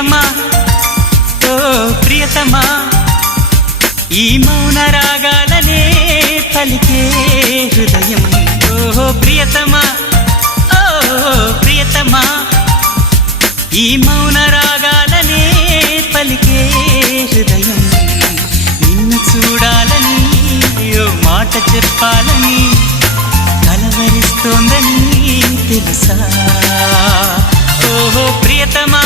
ప్రియతమా ఓ ప్రియతమా ఈ మౌన రాగాలనే పలికే హృదయం ఓ ప్రియతమా ఓ ప్రియతమా ఈ మౌన రాగాలనే పలికే హృదయం నిన్ను చూడాలని ఓ మాట చెప్పాలని కలవరిస్తోందని తెలుసా ఓ ప్రియతమా